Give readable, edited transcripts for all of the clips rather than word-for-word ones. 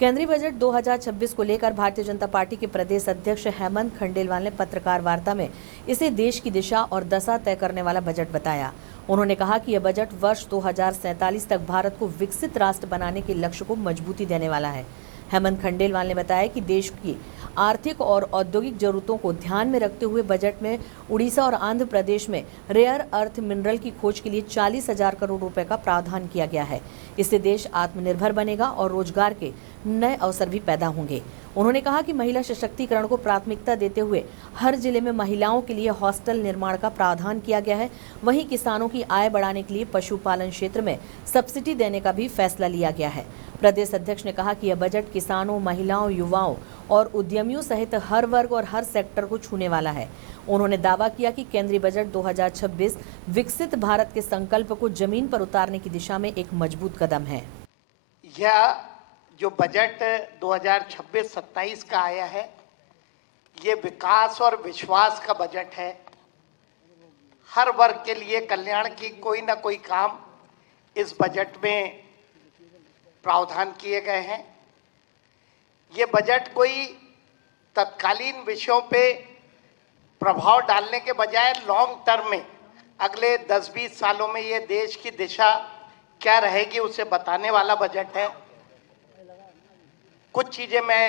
केंद्रीय बजट 2026 को लेकर भारतीय जनता पार्टी के प्रदेश अध्यक्ष हेमंत खंडेलवाल ने पत्रकार वार्ता में इसे देश की दिशा और दशा तय करने वाला बजट बताया। उन्होंने कहा कि यह बजट वर्ष 2047 तक भारत को विकसित राष्ट्र बनाने के लक्ष्य को मजबूती देने वाला है। हेमंत खंडेलवाल ने बताया कि देश की आर्थिक और औद्योगिक जरूरतों को ध्यान में रखते हुए बजट में उड़ीसा और आंध्र प्रदेश में रेयर अर्थ मिनरल की खोज के लिए 40,000 करोड़ रुपए का प्रावधान किया गया है। इससे देश आत्मनिर्भर बनेगा और रोजगार के नए अवसर भी पैदा होंगे। उन्होंने कहा कि महिला सशक्तिकरण को प्राथमिकता देते हुए हर जिले में महिलाओं के लिए हॉस्टल निर्माण का प्रावधान किया गया है। वहीं किसानों की आय बढ़ाने के लिए पशुपालन क्षेत्र में सब्सिडी देने का भी फैसला लिया गया है। प्रदेश अध्यक्ष ने कहा कि यह बजट किसानों, महिलाओं, युवाओं और उद्यमियों सहित हर वर्ग और हर सेक्टर को छूने वाला है। उन्होंने दावा किया कि केंद्रीय बजट 2026 विकसित भारत के संकल्प को जमीन पर उतारने की दिशा में एक मजबूत कदम है। यह जो बजट 2026-27 का आया है, ये विकास और विश्वास का बजट है। हर वर्ग के लिए कल्याण की कोई ना कोई काम इस बजट में प्रावधान किए गए हैं। ये बजट कोई तत्कालीन विषयों पे प्रभाव डालने के बजाय लॉन्ग टर्म में अगले 10-20 सालों में ये देश की दिशा क्या रहेगी उसे बताने वाला बजट है। कुछ चीजें मैं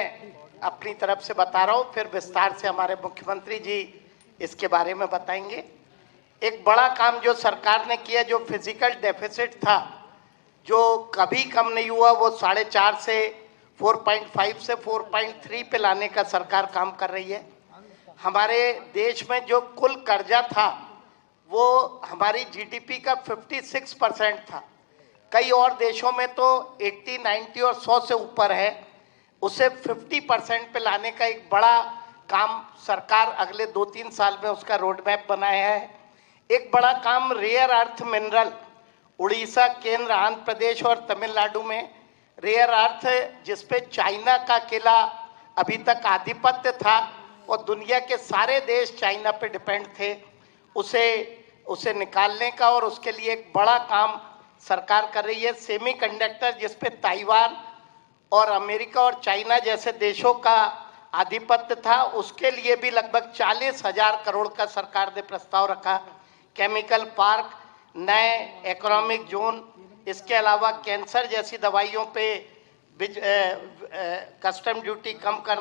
अपनी तरफ से बता रहा हूँ, फिर विस्तार से हमारे मुख्यमंत्री जी इसके बारे में बताएंगे। एक बड़ा काम जो सरकार ने किया, जो फिजिकल डेफिसिट था, जो कभी कम नहीं हुआ, वो 4.5 से 4.5 से 4.3 पे लाने का सरकार काम कर रही है। हमारे देश में जो कुल कर्जा था वो हमारी जीडीपी का 56% था। कई और देशों में तो 80, 90 और 100 से ऊपर है। उसे 50% पे लाने का एक बड़ा काम सरकार अगले 2-3 साल में उसका रोड मैप बनाया है। एक बड़ा काम रेयर अर्थ मिनरल, उड़ीसा, केंद्र, आंध्र प्रदेश और तमिलनाडु में रेयर अर्थ, जिसपे चाइना का अकेला अभी तक आधिपत्य था और दुनिया के सारे देश चाइना पे डिपेंड थे, उसे निकालने का, और उसके लिए एक बड़ा काम सरकार कर रही है। सेमीकंडक्टर, जिसपे ताइवान और अमेरिका और चाइना जैसे देशों का आधिपत्य था, उसके लिए भी लगभग 40,000 करोड़ का सरकार ने प्रस्ताव रखा। केमिकल पार्क, नए इकोनॉमिक जोन, इसके अलावा कैंसर जैसी दवाइयों पे कस्टम ड्यूटी कम करना।